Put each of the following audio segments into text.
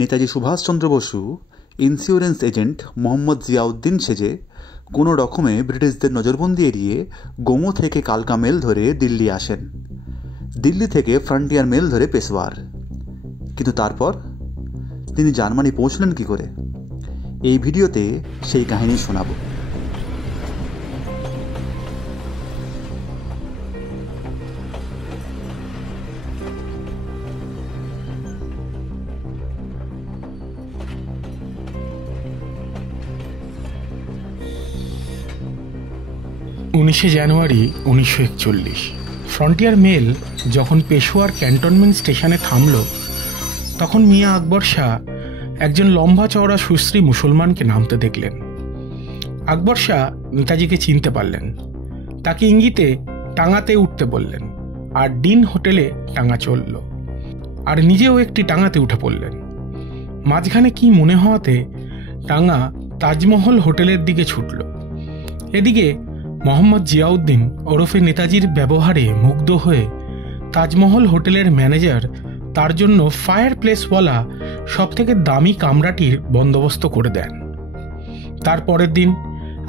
Netaji Subhash Chandra Basu insurance agent Mohammad Ziauddin সেজে কোনো রকমে ব্রিটিশদের নজরবন্দি এড়িয়ে গোমো থেকে কালকা মেল ধরে দিল্লি আসেন। দিল্লি থেকে ফ্রন্টিয়ার মেল ধরে পেশোয়ার। কিন্তু তারপর তিনি জার্মানি পৌঁছলেন কী করে? এই ভিডিওতে সেই কাহিনী শোনাব। জানুয়ারি 1941 ফ্রন্টিয়ার মেল যখন পেশোয়ার ক্যান্টনমেন্ট স্টেশনে থামল, তখন মিয়া আকবর শাহ একজন লম্বা চওড়া সুশ্রী মুসলমানকে নামতে দেখলেন। আকবর শাহ নেতাজিকে চিনতে পারলেন। তাকে ইঙ্গিতে টাঙাতে উঠতে বললেন, আর ডিন হোটেলে টাঙা চলল, আর নিজেও একটি টাঙাতে উঠে পড়লেন। মাঝখানে কি মনে হওয়াতে টাঙা তাজমহল হোটেলের দিকে ছুটল। এদিকে মোহাম্মদ জিয়াউদ্দিন ওরফে নেতাজির ব্যবহারে মুগ্ধ হয়ে তাজমহল হোটেলের ম্যানেজার তার জন্য ফায়ার প্লেসওয়ালা সবথেকে দামি কামরাটির বন্দোবস্ত করে দেন। তার পরের দিন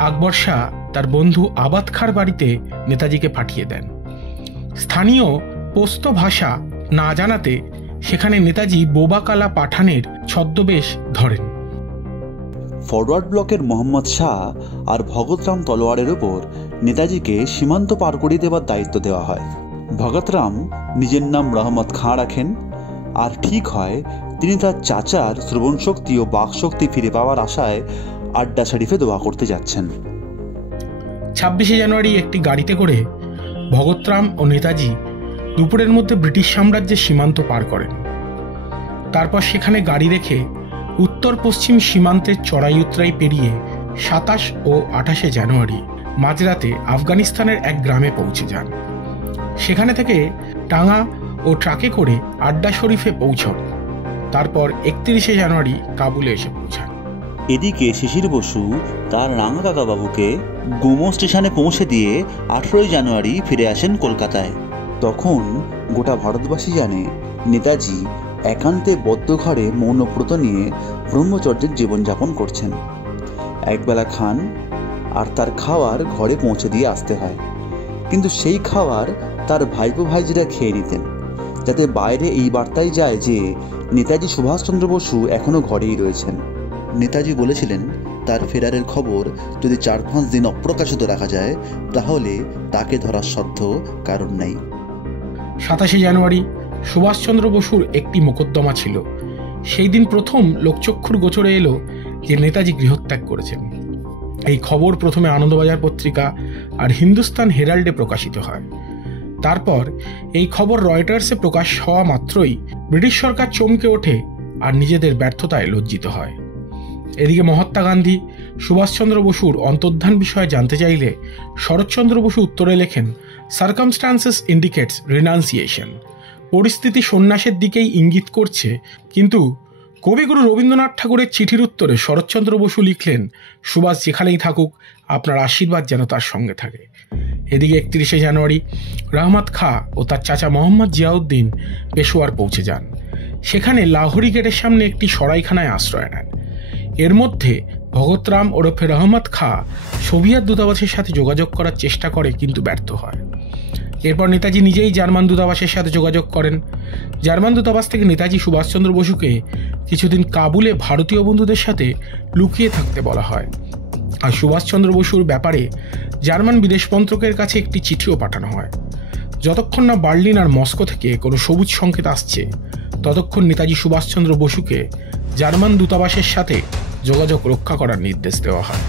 আকবর শাহ তার বন্ধু আবাদ খাঁর বাড়িতে নেতাজিকে পাঠিয়ে দেন। স্থানীয় পোস্ত ভাষা না জানাতে সেখানে নেতাজি বোবাকালা পাঠানের ছদ্মবেশ ধরেন। ফরওয়ার্ড ব্লকের মোহাম্মদ শাহ আর ভগতরাম তলোয়ারের উপর নেতাজিকে সীমান্ত পার করিয়ে দেওয়ার দায়িত্ব দেওয়া হয়। ভগতরাম নিজের নাম রহমত খাঁ রাখেন, আর ঠিক হয় তিনি তার চাচার শ্রবণ শক্তি ও বাকশক্তি ফিরে পাওয়ার আশায় আড্ডা শরীফে দোয়া করতে যাচ্ছেন। 26 জানুয়ারি একটি গাড়িতে করে ভগতরাম ও নেতাজি দুপুরের মধ্যে ব্রিটিশ সাম্রাজ্যের সীমান্ত পার করেন। তারপর সেখানে গাড়ি রেখে উত্তর পশ্চিম সীমান্তের চড়াই উতরাই পেরিয়ে 27 ও 28 জানুয়ারি মাঝরাতে আফগানিস্তানের এক গ্রামে পৌঁছে যান। সেখানে থেকে টাঙা ও ট্রাকে করে আড্ডা শরীফে পৌঁছন। তারপর 31 জানুয়ারি কাবুলে এসে পৌঁছান। এদিকে শিশির বসু তার রাঙা কাকাবাবুকে গোমো স্টেশনে পৌঁছে দিয়ে 18 জানুয়ারি ফিরে আসেন কলকাতায়। তখন গোটা ভারতবাসী জানে নেতাজি একান্তে বদ্ধ ঘরে মৌনব্রত নিয়ে ব্রহ্মচর্যের জীবনযাপন করছেন। একবেলা খান আর তার খাওয়ার ঘরে পৌঁছে দিয়ে আসতে হয়, কিন্তু সেই খাওয়ার তার ভাইপো ভাইজিরা খেয়ে নিতেন, যাতে বাইরে এই বার্তাই যায় যে নেতাজি সুভাষচন্দ্র বসু এখনও ঘরেই রয়েছেন। নেতাজি বলেছিলেন তার ফেরারের খবর যদি 4-5 দিন অপ্রকাশিত রাখা যায় তাহলে তাকে ধরার সাধ্য কারণ নেই। 27 জানুয়ারি সুভাষচন্দ্র বসুর একটি মোকদ্দমা ছিল। সেই দিন প্রথম লোকচক্ষুর গোচরে এলো যে নেতাজি গৃহত্যাগ করেছেন। এই খবর প্রথমে আনন্দবাজার পত্রিকা আর হিন্দুস্তান হেরাল্ডে প্রকাশিত হয়। তারপর এই খবর রয়টার্সে প্রকাশ হওয়া মাত্রই ব্রিটিশ সরকার চমকে ওঠে আর নিজেদের ব্যর্থতায় লজ্জিত হয়। এদিকে মহাত্মা গান্ধী সুভাষচন্দ্র বসুর অন্তর্ধান বিষয়ে জানতে চাইলে শরৎচন্দ্র বসু উত্তরে লেখেন, সার্কামস্টান্সেস ইন্ডিকেটস রিনাউন্সিয়েশন। পরিস্থিতি সন্ন্যাসের দিকেই ইঙ্গিত করছে, কিন্তু কবিগুরু রবীন্দ্রনাথ ঠাকুরের চিঠির উত্তরে শরৎচন্দ্র বসু লিখলেন, সুভাষ যেখানেই থাকুক আপনার আশীর্বাদ যেন তার সঙ্গে থাকে। এদিকে 31 জানুয়ারি রহমত খাঁ ও তার চাচা মোহাম্মদ জিয়াউদ্দিন পেশোয়ার পৌঁছে যান। সেখানে লাহোরি গেটের সামনে একটি সরাইখানায় আশ্রয় নেন। এর মধ্যে ভগতরাম ওরফে রহমত খাঁ সোভিয়েত দূতাবাসের সাথে যোগাযোগ করার চেষ্টা করে, কিন্তু ব্যর্থ হয়। এরপর নেতাজি নিজেই জার্মান দূতাবাসের সাথে যোগাযোগ করেন। জার্মান দূতাবাস থেকে নেতাজি সুভাষচন্দ্র বসুকে কিছুদিন কাবুলে ভারতীয় বন্ধুদের সাথে লুকিয়ে থাকতে বলা হয়, আর সুভাষচন্দ্র বসুর ব্যাপারে জার্মান বিদেশ মন্ত্রকের কাছে একটি চিঠিও পাঠানো হয়। যতক্ষণ না বার্লিন আর মস্কো থেকে কোনো সবুজ সংকেত আসছে, ততক্ষণ নেতাজি সুভাষচন্দ্র বসুকে জার্মান দূতাবাসের সাথে যোগাযোগ রক্ষা করার নির্দেশ দেওয়া হয়।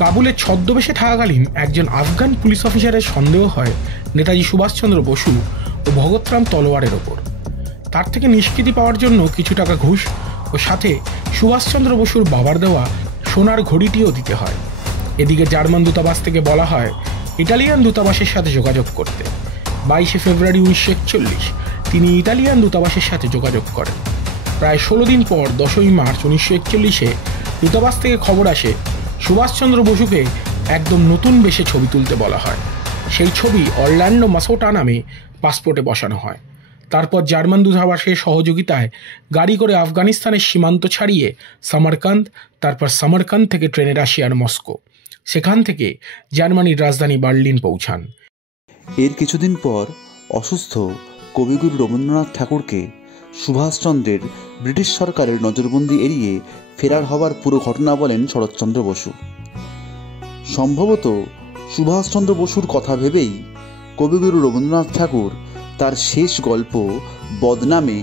কাবুলে ছদ্মবেশে থাকাকালীন একজন আফগান পুলিশ অফিসারের সন্দেহ হয় নেতাজি সুভাষচন্দ্র বসু ও ভগতরাম তলোয়ারের ওপর। তার থেকে নিষ্কৃতি পাওয়ার জন্য কিছু টাকা ঘুষ ও সাথে সুভাষচন্দ্র বসুর বাবার দেওয়া সোনার ঘড়িটিও দিতে হয়। এদিকে জার্মান দূতাবাস থেকে বলা হয় ইটালিয়ান দূতাবাসের সাথে যোগাযোগ করতে। 22 ফেব্রুয়ারি 1941 তিনি ইতালিয়ান দূতাবাসের সাথে যোগাযোগ করেন। প্রায় 16 দিন পর 10 মার্চ 1941 দূতাবাস থেকে খবর আসে সুভাষচন্দ্র বসুকে একদম নতুন বেশে ছবি তুলতে বলা হয়। সেই ছবি অরল্যান্ডো মাসোটা নামে পাসপোর্টে বসানো হয়। তারপর জার্মান দূতাবাসের সহযোগিতায় গাড়ি করে আফগানিস্তানের সীমান্ত ছাড়িয়ে সামারকান্দ, তারপর সামারকান্দ থেকে ট্রেনে রাশিয়ার মস্কো, সেখান থেকে জার্মানির রাজধানী বার্লিন পৌঁছান। এর কিছুদিন পর অসুস্থ কবিগুরু রবীন্দ্রনাথ ঠাকুরকে সুভাষচন্দ্রের ব্রিটিশ সরকারের নজরবন্দি এড়িয়ে ফেরার হবার পুরো ঘটনা বলেন শরৎচন্দ্র বসু। সম্ভবত সুভাষচন্দ্র বসুর কথা ভেবেই কবিগুরু রবীন্দ্রনাথ ঠাকুর তার শেষ গল্প বদনামে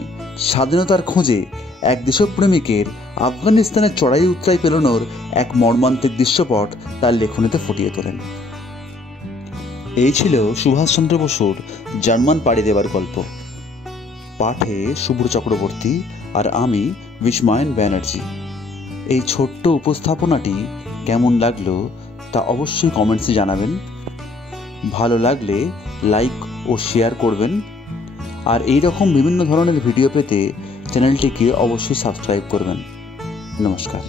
স্বাধীনতার খোঁজে এক দেশপ্রেমিকের আফগানিস্তানের চড়াই উতরাই পেরোনোর এক মর্মান্তিক দৃশ্যপট তার লেখনীতে ফুটিয়ে তোলেন। এই ছিল সুভাষচন্দ্র বসুর জার্মান পাড়ি দেওয়ার গল্প। পাঠে শুভ্র চক্রবর্তী আর আমি বিস্ময়ন ব্যানার্জি। এই ছোট্ট উপস্থাপনাটি কেমন লাগলো তা অবশ্যই কমেন্টসে জানাবেন। ভালো লাগলে লাইক ও শেয়ার করবেন। আর এই রকম বিভিন্ন ধরনের ভিডিও পেতে চ্যানেলটিকে অবশ্যই সাবস্ক্রাইব করবেন। নমস্কার।